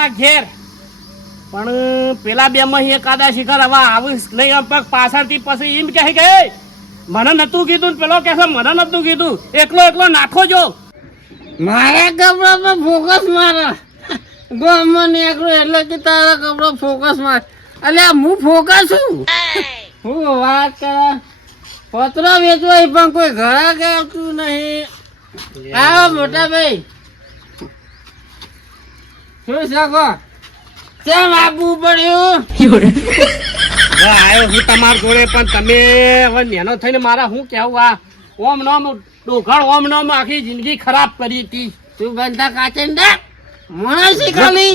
મારા ઘેર પણ પેલા બે માં એકાદા શિખર હવે આવીશ નહીં પાછળથી પછી એમ કહે કે મને નતું કીધું પેલો કે મને નતું કીધું એકલો એકલો નાખો જો મારા કપડા પર ફોકસ મારા ગોમન એકલો એટલે કે તારા કપડા ફોકસ માર અલ્યા હું ફોકસ છું હું વાત કરા પતરા વેચવા પણ કોઈ ઘરા કે આવતું નહીં આવો મોટા ભાઈ શું શકો કેમ આપવું પડ્યું આવ્યો હું તમારા જોડે પણ તમે હવે નેનો થઈને મારા શું કેવું આ ઓમ નોમ ડોઘાડ ઓમ નોમ આખી જિંદગી ખરાબ કરી હતી તું બનતા કાચંડા મને શીખાલી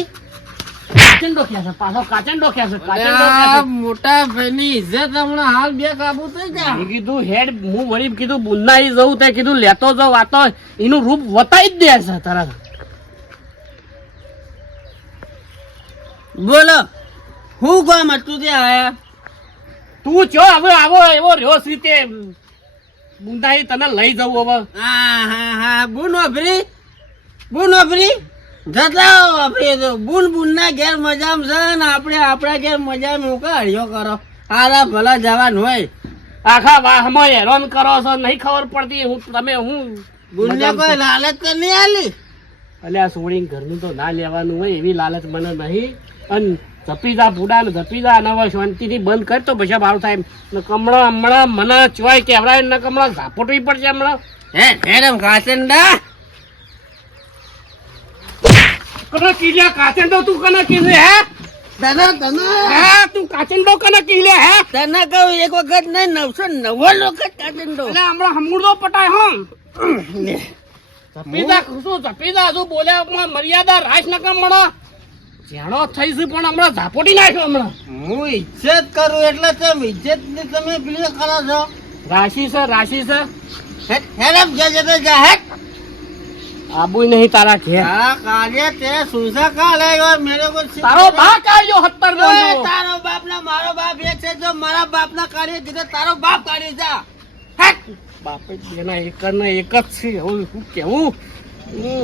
કાચંડો ખ્યા છે પાછો કાચંડો ખ્યા છે મોટા ભાઈની ઇજ્જત હમણાં હાલ બે કાબુ થઈ જાય મેં કીધું હેડ હું વળી કીધું બુંદાઈ જવું તે કીધું લેતો જાવ આ તો એનું રૂપ વતાઈ જ દે છે તરત બોલો હું કામ હતું ત્યાં આયા તું ચો હવે આવો એવો રહ્યો રીતે બુંદાઈ તને લઈ જવું હવે હા બુન વાપરી જતા વાપરી તો બુન ના ઘેર મજામાં છે ને આપણે આપણા ઘેર મજામાં ઉકાળ્યો કરો હારા ભલા જવાન હોય આખા વાહમાં હેરાન કરો છો નહીં ખબર પડતી હું તમે હું બુનને કોઈ લાલચ તો નહીં આલી અલ્યા સોડીને ઘરનું તો ના લેવાનું હોય એવી લાલચ મને નહીં અને જપીજા ભૂડા ને જપીજા અને હવે શાંતિથી બંધ કર તો પછી મારું થાય હમણાં મને ચોય કેવડાય ને હમણાં ઝાપોટવી પડશે હમણાં હે મેડમ કાચંડા કને કીધે કાચંડો તું કને કીધે હે હે તું કાચંડો કને કીધે હે તને કહું એક વખત નહીં 999 વખત કાચંડો એટલે હમણાં હમુડો પટાય હું જપીજા શું બોલ્યા મર્યાદા રાખ ન મળે જેણો થઈશું પણ હમણાં ઝાપોટી નાખ્યો હમણાં હું ઇજ્જત કરું એટલે તમે ઇજ્જત ની તમે પેલી કરો છો રાશિ છે હેડમ જા હેડ આબુ નહીં તારા ઘેર આ કાર્ય તે સુસા કા લાગ્યો મેરે કો તારો બા કાઢ્યો 70 નો તારો બાપ ના મારો બાપ એક છે જો મારા બાપ ના કાર્ય કીધે તારો બાપ કાઢી જા હેડ બાપે એના એક જ છે હું શું કેવું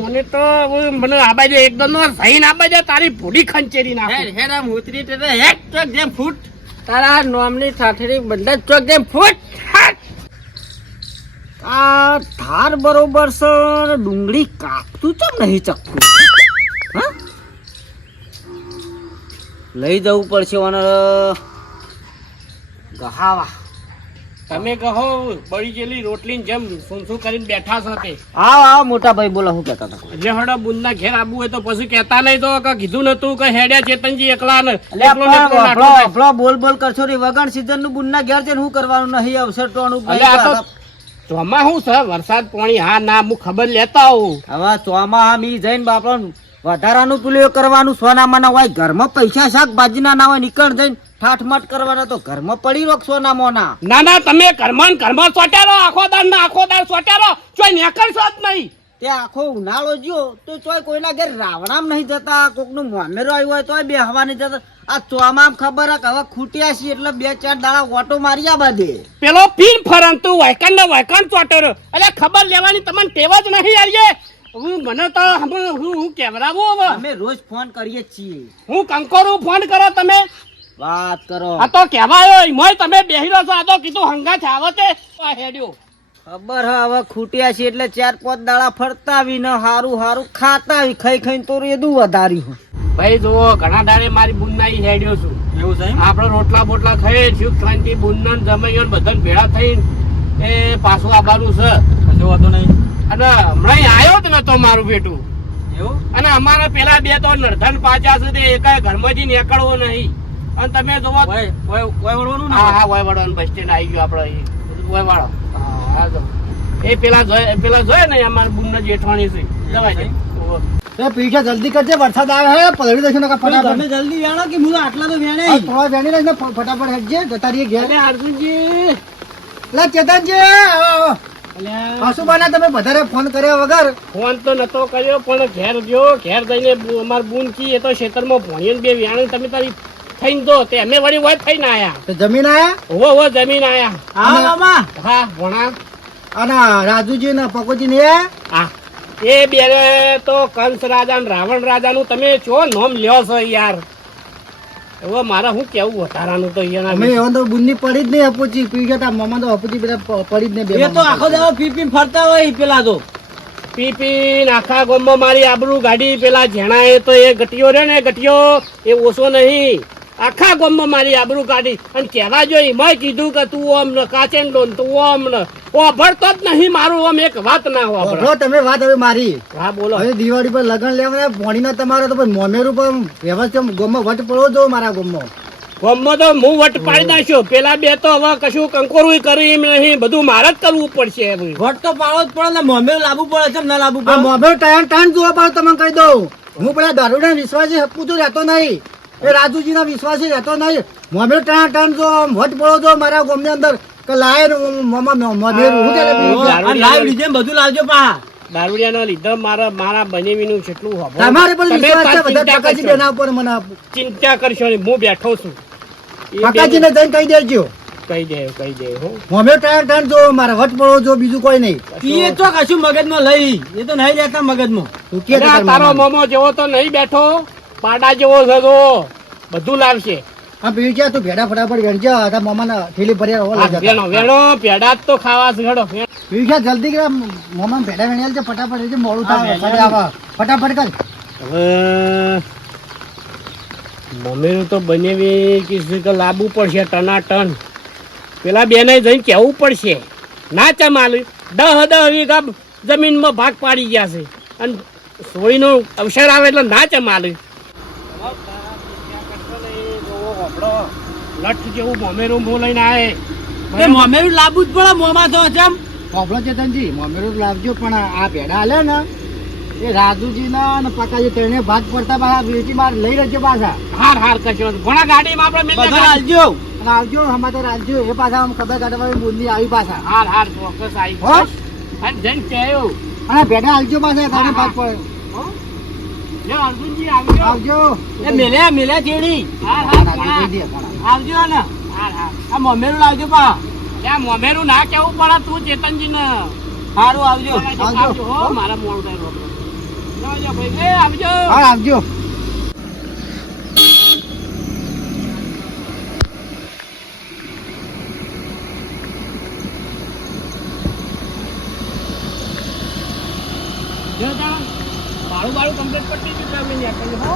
મને તો મને આ બાજુ એકદમ સહીન આ બાજુ તારી ભૂડી ખંચેરી નાખે હેરામ ઉતરી તે હેડ ચોક જેમ ફૂટ તારા નોમની ઠાઠરી બંધ ચોક જેમ ફૂટ આ ધાર બરોબર છે ડુંગળી કાપતું ચમ નહીં ચકતું હા લઈ જવું પડશે ઓને ગહાવા તમે કહો બળી ગયેલી રોટલી જેમ શું કરીને બેઠા છો તે આવો મોટા ભાઈ બોલો શું કહેતા હતા એટલે હડો બુંદના ઘેર આબુ હોય તો પછી કહેતા નહીં તો કે કીધું નતું કે હેડ્યા ચેતનજી એકલા ને બોલ કરશો રે વગણ સીઝન નું બુનના ઘેર છે શું કરવાનું નહીં અવસર ટોણું ચોમા શું છે વરસાદ પાણી હા ના હું ખબર લેતા આવું હવે ચોમા મી જઈને બાપડો વધારાનું પેલું કરવાનું સોનામાં ના હોય ઘરમાં પૈસા શાકભાજી ના હોય નીકળ જઈને ઠાઠમાટ કરવાના તો ઘરમાં પડી રોક સોનામાં ના તમે ઘરમાં સોટ્યારો આખો દાર સોટ્યારો ચોય નીકળશો જ નહીં તે આખો ઉનાળો જ્યો તો ચોય કોઈના ઘેર રાવણામ નહીં જતા કોકનું મોમેરો આવ્યો હોય તોય બે હવા નહીં જતા આ ચોમામ ખબર હવે ખૂટ્યા છે એટલે 2-4 દાડા ઓટો માર્યા બાદે પેલો ફીન ફરંતું વાયકણ ચોટેરો એટલે ખબર લેવાની તમને ટેવ જ નહીં યાર મને તો હું કેવરાવું હવે અમે રોજ ફોન કરીએ છીએ હું કંકોરું ફોન કરો તમે વાત કરો આ તો કહેવાયો મોય તમે બેહીરો છો આ તો કીધું હંગાથ આવતે હેડ્યો ખબર હવે ખૂટ્યા છે એટલે 4-5 દાડા ફરતા આવી ને હારું ખાતા આવી ખાઈને તો રેદું વધાર્યું ભાઈ જુઓ ઘણા દાડે મારી બુનનાઈ હેડ્યો છું એવું છે આપણે રોટલા બોટલા ખાઈ સુખ શાંતિ બુનના જમાઈઓ બધા ભેળા થઈને એ પાછું આવવાનું છે કશો વાંધો નહીં અને હમણાં આવ્યો જ નતો મારું બેટું એવું અને અમારા પેલા બે તો નર્ધન પાછા છે તે એકાય ઘરમાંથી નીકળવો નહીં અને તમે જોવો હા વય વડવાનું બસ સ્ટેન્ડ આવી ગયો આપડે વય વાળો હા એ પેલા જોયે ને અમારા બુનના જેઠવાણી છે દવાઈ પીછા જલ્દી કરજે વરસાદ આવે હે પલળી દેશે નકા ફટાફટ તમે જલ્દી વેણો કે હું આટલા તો વેણે થોડા વેણી લઈને ફટાફટ હેડજે જતારીએ ઘેર અરે અર્જુનજી લા ચેતનજી આવો આસુબાના તમે વધારે ફોન કર્યા વગર ફોન તો નતો કર્યો પણ ઘેર ગયો ઘેર જઈને અમાર બુન કી એ તો ખેતરમાં ભણીએ બે વ્યાણી તમે તારી થઈને દો તે અમે વળી હોય થઈને આયા તો જમીન આયા હો જમીન આયા હા મામા હા ભણા અને રાજુજી ને પકોજી ને હા એ બે તો કંસ રાજા ને રાવણ રાજાનું તમે ચો નોમ લ્યો છો યાર. હવે મારે શું કેવું વધારાનું તો અમે અહીંયા એવો તો બુંદી પડી જ નહીં અપોચી પી ગયા મમ્મા તો અપોચી બધા પડી જ નહીં બે એ તો આખો દાડો પી ફરતા હોય પેલા તો. પી આખા ગામમાં મારી આબરૂ ગાડી પેલા જેણા એ તો એ ગટિયો રે ને ગટિયો એ ઓછો નહીં. આખા ગામમાં મારી આબરૂ કાઢી અને કહેવા જો એમાં કીધું કે તું ઓમ ને કાચેન્ડો ને તું ઓમ ને ઓભળતો જ નહીં મારું ઓમ એક વાત ના બરો હોય. તમે વાત હવે મારી હા બોલો. હવે દિવાળી પર લગન લેવાના ભોણીના તમારો તો પણ મોમેરું પર વ્યવસ્થિત ગોમમાં વટ પડવો જો મારા ગોમમાં. ગામમાં તો હું વટ પાડી નાખ્યો. પેલા બે તો હવે કશું કંકોરું કરી એમ નહીં, બધું મારે જ કરવું પડશે હવે. વટ તો પાડવો જ પડે ને મોમેરું લાવવું પડે છે ના લાવવું આ પડે. મોમેરું ટાણ જોવા પાડો તમને કહી દઉં. હું પેલા દારૂડા વિશ્વાસી પૂછું રહેતો નહીં, એ રાજુજી ના વિશ્વાસી રહેતો નહીં. મોમેરું ટાણ જો વટ પડો જો મારા ગોમની અંદર કે લાય મોમેરું હું કે આ લાઈવ લીધે ને બધું લાવજો પા. દારૂડિયાના લીધે મારા બનેવીનું જેટલું હોભળો. તમારે પણ તમે વિશ્વાસ છે પણ બધા ચિંતા ટકાજી કરશો. બેના ઉપર મને ચિંતા કરશો નહીં, હું બેઠો છું. એ ટકાજીને જઈને કહી દેજો કહી દે હો. મોમેરું ટાણ જો મારા વટ પડો જો બીજું કોઈ નહીં. એ તો કશું મગજમાં લઈ, એ તો નહીં લેતા મગજમાં. તું કે અરે આ તારો મોમો જેવો તો નહીં બેઠો, પાડા જેવો છે તો બધું લાવશે. હા પી ગયા તું ભેડા ફટાફટ વેણજો આ મામાના થેલી ભર્યા હોવા લઈ વેણો જતા. વેણો પેડા જ તો ખાવા છે. હેડો પી ગયા જલ્દી કે મામા ભેડા વેણ્યા છે ફટાફટ એટલે મોડું હા, થાય વેણ્યા આવા ફટાફટ કર. હવે મમ્મીનું તો બનેવી કે લાવવું પડશે ટનાટન. પેલા બેને જઈને કહેવું પડશે ના ચમાલ 10 વીઘા જમીનમાં ભાગ પાડી ગયા છે અને સોળીનો અવસર આવે એટલે ના ચમાલ. લઠ જેવું મોમેરું મું લઈને આવે. એ મોમેરું લાવવું જ પડે મોમાં તો જેમ. હોભળો ચેતનજી મોમેરું લાવજો પણ આ ભેડા હાલે ને એ રાજુજી ના અને પકાજી ત્રણે ભાગ પડતા પાછા વેચી બાર લઈ રહેજો પાછા. હાર કશો ઘણા ગાડીમાં આપણે બધા મેં લાવજો. અને આવજો અમારે તો રાજ્યો એ પાછા આમ ખબર કાઢવા બુંદી આવી પાછા. હાર ચોક્કસ આવી. હો અને જઈને કહેવું અને ભેડા હાલજો પાછા ત્રણે ભાગ પડે. જો અર્જુનજી આવજો. આવજો એ મેલ્યા ચેડી હાર રાજુ હાર કહી દે ઘણા. આવજો ને. હાર આ મોમેરું લાવજો પા. ત્યાં મોમેરું ના કેવું પડે તું ચેતનજી ને સારું આવજો. આવજો. હો મારા મોડું થાય રોકડો. આવજો ભાઈ એ આવજો. હા આવજો. જો તાણ બાળું કમ્પ્લીટ પટી ગયું આપણે ન્યા કરી હો.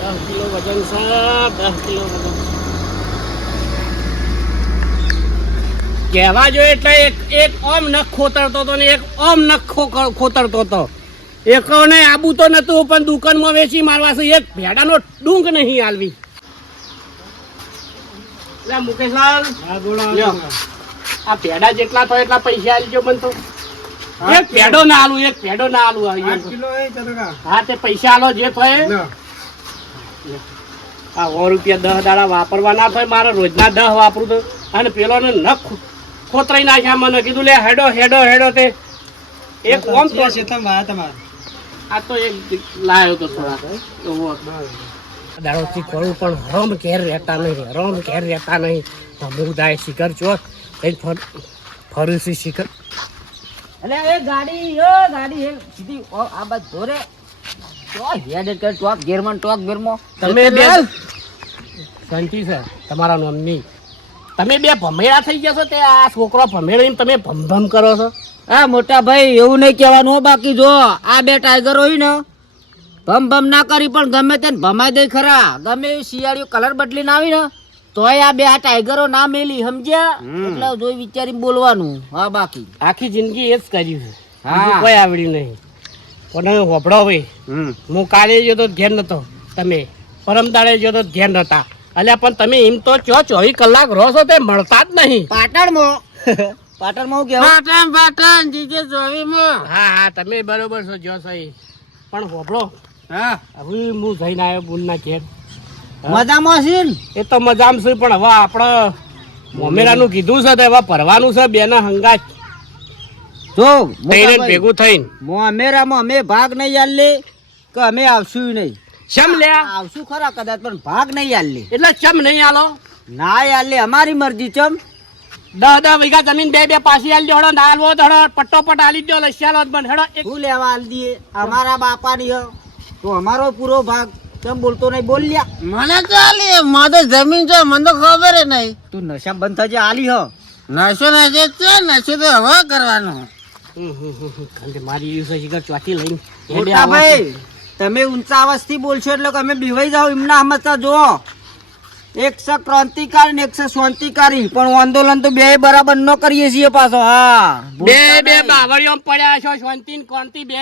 10 કિલો વજન છે, 10 કિલો વજન. કહેવા જોઈએ એટલે એક ઓમ નખ ખોતરતો હતો ને એક ઓમ નખ ખોતરતો હતો. એકોને આબુ તો નતું પણ દુકાનમાં વેચી મારવા છે. એક ભેડાનો ડુંગ નહીં આલવી. લે મુકેશલાલ લ્યો. આ ભેડા જેટલા થાય એટલા પૈસા આલજો મને તો. એક ભેડો ના આલું, એક ભેડો ના આલું. હા તે પૈસા આલો જે થાય. આ 100 રૂપિયા 10 દાડા વાપરવાના થાય મારે રોજના 10 વાપરું તો. અને પેલો ને નખ ખોતરાઈ નાખ્યા. મને કીધું લે હેડો તે એક ઓમ તો આ તો એક લાયો તો થોડા દાડોથી કરું પણ હરમ ઘેર રહેતા નહીં. હું જાય શિખર ચોક કઈ ફરું છું શિખર. એટલે એ ગાડી એ સીધી આ બાદ ધોરે તો હેડ કર ટોક ગેરમન તમે બે શાંતિ છે તમારા નામની. તમે બે ભમેડા થઈ ગયા છો તે આ છોકરો ભમેડીને તમે ભમ કરો છો. હા મોટા ભાઈ એવું નહીં કહેવાનું હો. બાકી જો આ બે ટાઈગર હોય ને ભમ ના કરી પણ ગમે તેને ભમાઈ દે ખરા. ગમે એ શિયાળીઓ કલર બદલીને આવી ને તોય આ બે આ ટાઈગરો ના મેલી સમજ્યા. એટલે જોઈ વિચારી બોલવાનું. હા બાકી આખી જિંદગી એ જ કર્યું છે. હા. બીજું કોઈ આવડ્યું નહીં. પણ હોભળો ભાઈ, હું કાલે જો તો ધ્યાન નતો, તમે પરમ દાડે જો તો ધ્યાન નતા. અલ્યા પણ તમે એમ તો 24 કલાક રહો છો તે મળતા જ નહીં. પાટણમાં હું કેવું પાટણ જીજે જોવીમાં. હા તમે બરોબર છો જો સહી. પણ હોભળો હા હવે હું જઈને આવ્યો બુનના ઘેર. મજામાં છે ને? એ તો મજામાં છે પણ હવે આપણે મોમેરાનું કીધું છે તો હવે ભરવાનું છે બેના હંગાત જો થઈને ભેગું થઈને. મોમેરામાં અમે ભાગ નહીં આલે કે અમે આવશું નહીં. શમ લ્યા આવશું ખરા કદાચ પણ ભાગ નહીં આલે. એટલે ચમ નહીં આલો. ના આલે અમારી મરજી ચમ 10 વીઘા જમીન બે પાછી આલી દો ના આલવો તો હળો પટ્ટો પટ આલી દો લસ્યાલો બન હેડો એક શું લેવા આલ દઈએ અમારા બાપાની હો તો અમારો પૂરો ભાગ કેમ બોલતો નહીં બોલ્યા મને તો આલી મારે જમીન છે મને તો ખબર નહીં. તું નશા બંધ થજે આલી હો નશો નશો છે નશો તો હવે કરવાનો. મારી યુસ શિખર ચોથી લઈને મોટા ભાઈ તમે ઊંચા અવાજથી બોલશો એટલે અમે બીવાઈ જાવ એમના સમજતા જો એક છે ક્રાંતિકારી ને એક છે શાંતિકારી પણ આંદોલન તો બે બરાબર ન કરીએ છીએ પાછો. હા બે બાવળીઓ પડ્યા છો શાંતિ ને ક્રાંતિ બે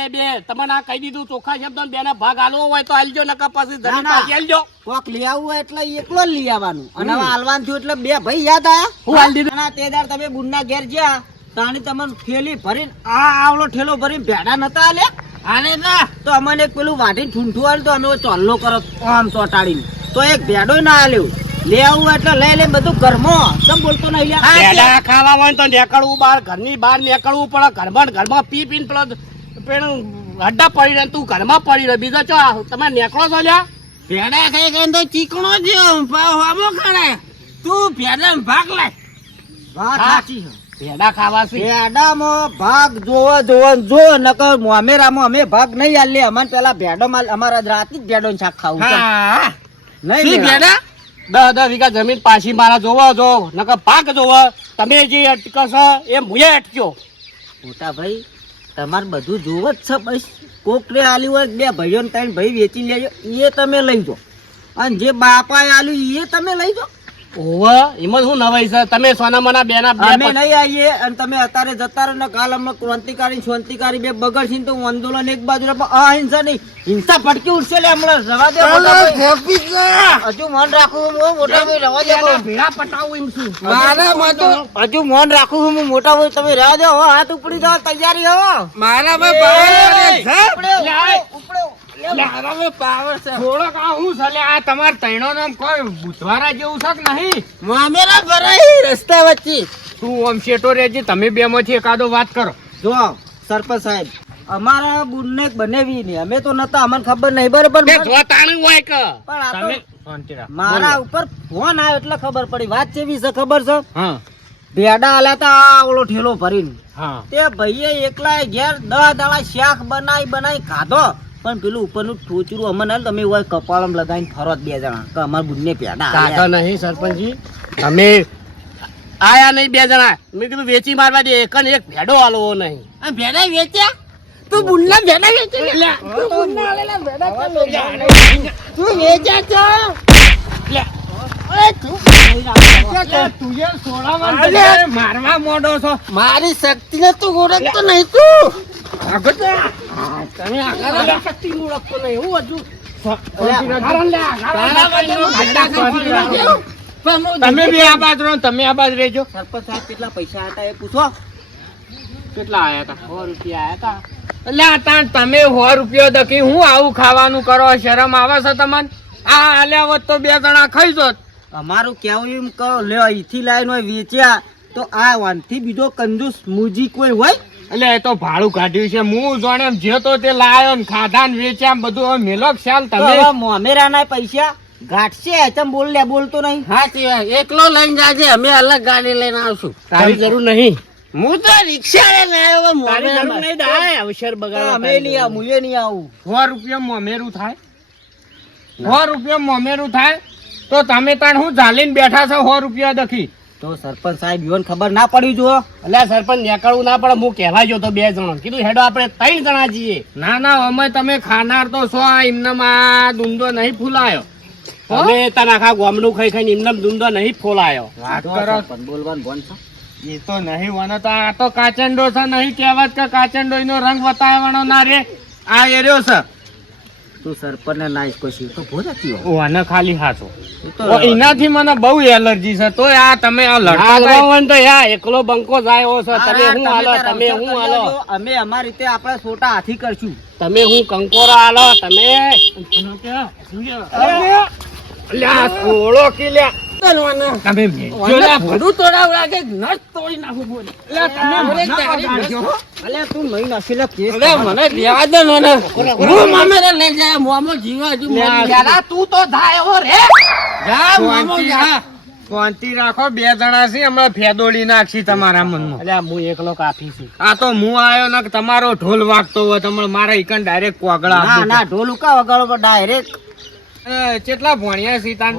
તમને આ કહી દીધું ચોખ્ખા શબ્દો બે ના ભાગ આલવો હોય તો આલજો નકા પાછી જમીન પાછી આલજો. કોક લઈ આવવું હોય એટલે એકલો જ લઈ આવવાનું અને હવે હાલવાનું થયું એટલે બે ભાઈ યાદ આયા હું હાલ દીધું ના તે દાડ તમે બુનના ઘેર જ્યાં તાણી તમને થેલી ભરીને આ આવલો ઠેલો ભરીને ભેડા નતા આલ્યા આને ના તો અમને એક પેલું વાટીને ઠૂંઠું આલ્યું તો અમે ચોલ્લો કરો આમ ચોટાડીને તો એક ભેડો ના આલ્યો લે આવું એટલે લઈ લે બધું ઘરમાં કેમ બોલતો નહીં લ્યા? પેડા ખાવા હોય તો નીકળવું બહાર ઘરની બહાર નીકળવું પડે ઘરમાં પીને પેલું હड्डा પડી રહે તું ઘરમાં પડી રહે બીજો ચો તમે નીકળો છો લ્યા ભેડા ખાઈ ખાઈને તો ચીકણો છે હામો ખાણે તું ભેડા ભાગ લાય. વાત સાચી છે. પેડા ખાવા છે ભેડામાં ભાગ જો નકર મોમેરામાં અમે ભાગ નહીં આલીએ અમને પેલા ભેડોમાં અમારા રાતી જ ભેડો શાક ખાવું છે. હા નહીં શી લેવા. ભેડા 10 વીઘા જમીન પાછી મારા જોવો જો નકર પાક જોવો તમે જે અટકશો એ મુએ અટક્યો. મોટા ભાઈ તમારે બધું જોવો જ છે બસ કોક રે આલ્યું હોય બે ભાઈઓ ને ત્રણ ભાઈ વેચી લેજો એ તમે લઈ જાઓ અને જે બાપાએ આલ્યું એ તમે લઈ જાઓ. ઓવે એમાં શું નવાઈ છે તમે સોના મના બેના અમે નહીં આવીએ અને તમે અત્યારે જતા રહો ને કાલ અમને ક્રાંતિકારી શાંતિકારી બે બગડશે તો આંદોલન એક બાજુ અહિંસા નહીં હિંસા ફટકી ઉઠશે લે હમણાં રવા દે મોટા ભાઈ. હજુ મન રાખું હું મોટા ભાઈ રવા દે કહું. ભેળા પટાવું એમ છું મારા માં તો હજુ મન રાખું હું મોટા ભાઈ તમે રવા દે હો હાથ ઉપડી જાવ તૈયારી હો મારા માં પાવર છે ઉપડે. મારા માં પાવર છે થોડોક આ હું છે આ તમાર તૈણો નામ કોઈ બુધવારા જેવું છે કે નહીં મામેરા ભરાઈ રસ્તા વચ્ચે તું આમ શેટો રેજી તમે બે માંથી એકાદો વાત કરો. જો સરપંચ સાહેબ અમારા બુનને બનેવી નહીં અમે તો નતા અમને ખબર નહીં બરોબર તે જો તાણું હોય કે પણ આ તો તમે શાંતિ રાખ. મારા ઉપર ફોન આવ્યો એટલે ખબર પડી વાત કેવી છે ખબર છે હા ભેડા આલ્યા તા આ ઓલો ઠેલો ભરીને હા તે ભાઈએ એકલા ઘેર 10 દાડા શાક બનાવી ખાધો પણ પેલું ઉપરનું ઠોચરું અમને આલ્યું, તમે હોય કપાળમાં લગાવીને ફરો જ બે જણા કે અમાર બુનને ભેડા કાકા આલ્યા. નહીં સરપંચજી તમે આયા નહીં બે જણા મેં કીધું વેચી મારવા દે એક ને એક ભેડો આલવો નહીં. આ ભેડા વેચ્યા તું બુનના ભેડા વેચી લે તું બુનના આલેલા ભેડા કેમ વેચ્યા? તું વેચ્યા છો અરે તું મારવા મોડો છો મારી શક્તિ ને તું ઓળખતો નહીં તું તમે આગળ શક્તિ નું લખતો નહીં હું હજુ તમે બે આ બાજુ રહો તમે આ બાજુ રહેજો. સરપંચ સાહેબ કેટલા પૈસા હતા એ પૂછો. કેટલા આયા હતા 100 રૂપિયા આયા હતા. એટલે તાણ તમે 100 રૂપિયા દકી હું આવું ખાવાનું કરો શરમ આવે છે તમને? આ આલ્યા હોત તો બે જણા ખાઈ જોત. અમારું કેવું એમ કહો લ્યો અહીંથી લાઈન હોય વેચ્યા તો આ વાનથી બીજો કંજૂસ મુજી કોઈ હોય એટલે એ તો ભાડું કાઢ્યું છે હું જાણે એમ જે તો તે લાયો ને ખાધા ને વેચ્યા ને બધું હવે મેલો ખ્યાલ તો તમે હવે મોમેરાના પૈસા ઘાટશે તમે બોલતો નહીં. હા એકલો લઈને જાજે અમે અલગ ગાડી લઈને આવશું તારી જરૂર નહીં. હું તો રિક્ષા લઈને આવ્યો તારી જરૂર નહીં દાય અવસર તો બગાડવા અમે નહીં આવું મુએ નહીં આવું 100 રૂપિયા મોમેરું થાય 100 રૂપિયા મોમેરું થાય તો તમે તાણ હું ઝાલીને બેઠા છો 100 રૂપિયા દખી. તો સરપંચ સાહેબ ઈવન ખબર ના પડી જો એટલે સરપંચ નીકળવું ના પડે હું કહેવા ગયો તો 2 જણા કીધું હેડો આપણે 3 જણા જઈએ. ના ના અમે તમે ખાનાર તો છો એમનામાં દુંદો નહીં ફૂલાયો તમે તને આખા ગામડું ખાઈ ખાઈને એમને દુંદો નહીં ફોલાયો. વાત જો કરો સરપંચ બોલવાનું બંધ છે. એ તો નહીં વનો તો આ તો કાચંડો છે નહીં કહેવત કે કાચંડો એનો રંગ બતાવવાનો ના રે આ એર્યો છે તું સરપંચ ને નાઈસ કોઈ તો ભૂલ હતી હો. ઓને ખાલી હાચો એ તો એનાથી મને બહુ એલર્જી છે તો આ તમે આ લડતા તો યા એકલો બંકો જાય એવો છે તમે આ હું હાલો તારા તમે અવસર હું કરી હાલો આવજો. અમે અમારી રીતે આપણે છોટા હાથી કરશું. તમે હું કંકોરા હાલો તમે અલ્યા કોળો કિલ્યા તમે ભડું તોડાવ લાગે નસ તોડી નાખું બોલે અલ્યા તું નહીં નસીલે કેસ અરે મને લેવા દે મને હું મામેરા લઈ જાય મોમો જીવા હજુ મરી ગયા. તું તો થાય એવો રે જા મોમો જા શાંતિ રાખો, 2 જણા છે હમણાં ફેદોડી નાખશી તમારા મનમાં. એટલે હું એકલો કાફી છું. આ તો હું આવ્યો ને કે તમારો ઢોલ વાગતો હોય તમે મારા ઈકન ડાયરેક્ટ કોગળા ના ના ઢોલ ઉકા વગાડો ડાયરેક્ટ. કેટલા ભણ્યા સીતાન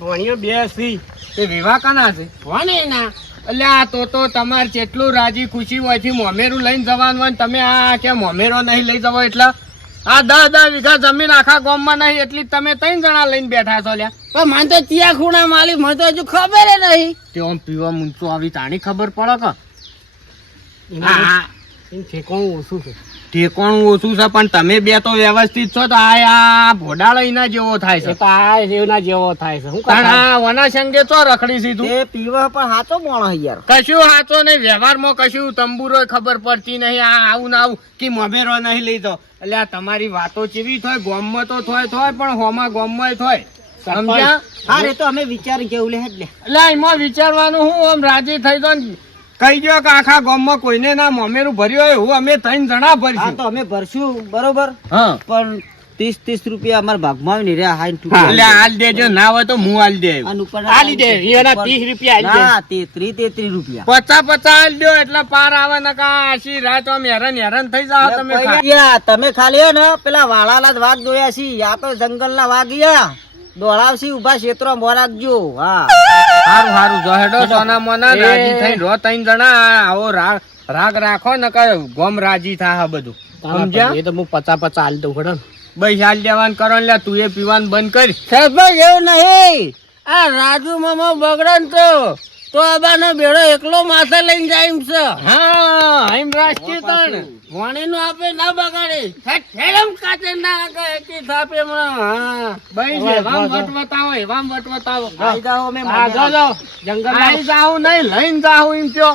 ભણીઓ 2 સી તે વિવાહ કાના છે ભણે ના એટલે આ તો તમારે જેટલું રાજી ખુશી હોય થી મોમેરું લઈને જવાનું હોય ને તમે આ કે મોમેરો નહીં લઈ જવો એટલે આ 10 વીઘા જમીન આખા ગામમાં નહીં એટલી તમે 3 જણા લઈને બેઠા છો લ્યા. પણ મને તો ત્યાં ખૂણા માલી મને તો હજુ ખબર નહીં. તે આમ પીવા મૂંચો આવી તાણી ખબર પડે કે એનું ઠેકાણું ઓછું છે. ઠેકાણું ઓછું છે પણ તમે બે તો વ્યવસ્થિત છો તો આ ભોડાળો એના જેવો થાય એ છે. તો આ એવના જેવો થાય છે. હું કારણ કાકા આ વના સંગે તો રખડી સીધું એ પીવા પણ હાચો મોણો યાર. કશું સાચો નહીં વ્યવહારમાં કશું તંબુરો ખબર પડતી નહીં. આ આવું ને આવું કે મોમેરો નહીં લઈ દો એટલે આ તમારી વાતો કેવી થાય ગોમમાં તો થોય પણ હોમાં ગોમમાં થોય સમજ્યા. હા રે તો અમે વિચારી કેવું લે એટલે. એટલે એમાં વિચારવાનું હું આમ રાજી થઈ દો ને કહી દો કે આખા ગામમાં કોઈને ના મોમેરું ભર્યું હોય હું અમે 3 જણા હા ભરશું. તો અમે ભરશું બરોબર હા પણ 30 રૂપિયા અમારા ભાગમાં આવે ને રે હાઈ એટલે હાલ દેજો ના હોય તો હું હાલ દે આલી દે એના 30 રૂપિયા આલી દે. ના 33 રૂપિયા 50 હાલ દો એટલે પાર આવે ને કા આશી રાત આમ હેરાન થઈ જાવ તમે તમે ખાલી હે ને પેલા વાળાલા જ વાઘ દોયા છી આપણે જંગલ ના વાઘ યા દોડાવશી ઉભા ક્ષેત્રો માં રાખજો. હા સારું જોહેડો સોના મોના રાજી થઈ રો 3 જણા આવો રાગ રાખો ને કે ગોમ રાજી થા બધું સમજ્યા. એ તો હું 50 આલી દઉં ખડે. બસ હાલ દેવાનું કરો ને તું એ પીવાનું બંધ કરી. સરપંચ એવું નહીં આ રાજુ મામા બગડે ને તો આબાનો બેડો એકલો માથે લઈને જાય એમ છે. હા એમ રાખી તણ વાણી નું આપે ના બગાડે હેરમ કાચે ના કે થાપે હા બઈ એવામ વટવતાવો આઈ જાઓ અમે હા જો જો જંગલ આઈ જાઉં નહીં લઈને જાઉં એમ થયો.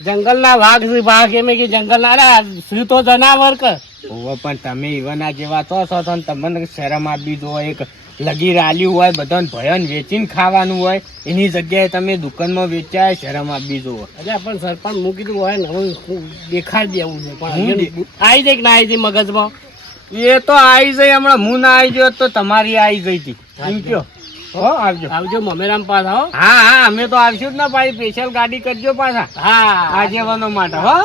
જંગલના વાઘ છે વાઘ એમ કે જંગલના અરે શું તો જનાવર કે ઓવો પણ તમે ઈવના જેવા તો છો તો તમને શરમ આપી દો. એક લગી રાલ્યું હોય બધાને ભયન વેચીને ખાવાનું હોય એની જગ્યાએ તમે દુકાનમાં વેચાય શરમ આપી દો. એટલે પણ સરપંચ હું કીધું હોય ને હવે દેખાડી દેવું છે પણ હું આવી જાય કે ના આવી જાય મગજમાં. એ તો આવી જઈ હમણાં હું ના આવી ગયો તો તમારી આવી ગઈ હતી એમ કયો. હો આવજો. આવજો મમેરામ પાછા હો. હા અમે તો આવશું જ ને ભાઈ સ્પેશિયલ ગાડી કરજો પાછા હા આગેવાનો માટે હો.